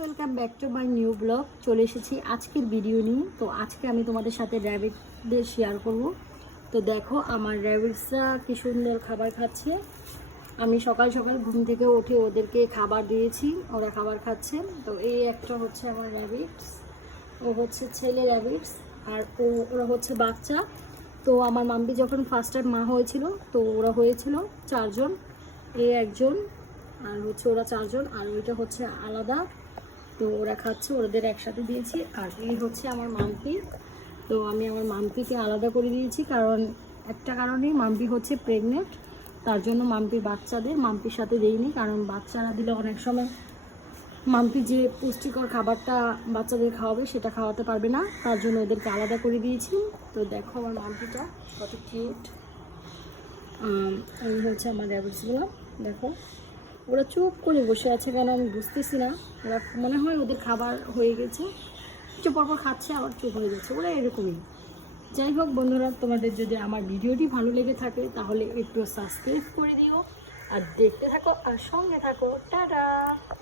Welcome back to my new blog. চলে এসেছি আজকের ভিডিও নিয়ে। তো আজকে আমি তোমাদের সাথে র্যাবিটদের শেয়ার করব। তো দেখো আমার র্যাবিটসরা কি সুন্দর খাবার খাচ্ছে। আমি সকাল সকাল ঘুম থেকে উঠে ওদেরকে খাবার দিয়েছি, ওরা খাবার খাচ্ছে। তো এই একটা হচ্ছে আমার র্যাবিটস, ও হচ্ছে ছেলে র্যাবিটস, আর ওরা হচ্ছে বাচ্চা। তো আমার মাম্পি যখন ফার্স্ট টাইম মা হয়েছিল, তো ওরা হয়েছিল চারজন, এই একজন, আর হচ্ছে ওরা চারজন, আর ওইটা হচ্ছে আলাদা। তো ওরা খাচ্ছে, ওদের একসাথে দিয়েছি। আর এই হচ্ছে আমার মাম্পি। তো আমি আমার মাম্পিকে আলাদা করে দিয়েছি, কারণ একটা কারণেই, মাম্পি হচ্ছে প্রেগনেন্ট, তার জন্য মাম্পির বাচ্চাদের মাম্পির সাথে দেইনি। কারণ বাচ্চারা দিলে অনেক সময় মাম্পি যে পুষ্টিকর খাবারটা বাচ্চাদের খাওয়াবে সেটা খাওয়াতে পারবে না, তার জন্য ওদেরকে আলাদা করে দিয়েছি। তো দেখো আমার মাম্পিটা কত কিউট। এই হচ্ছে আমার র্যাবিটসগুলো। দেখো ওরা চুপ করে বসে আছে, কেন আমি বুঝতেছি না। ওরা মনে হয় ওদের খাবার হয়ে গেছে, একটু পরপর খাচ্ছে আবার চুপ হয়ে যাচ্ছে, ওরা এরকমই। যাই হোক বন্ধুরা, তোমাদের যদি আমার ভিডিওটি ভালো লেগে থাকে তাহলে একটু সাবস্ক্রাইব করে দিও, আর দেখতে থাকো আর সঙ্গে থাকো। টাটা।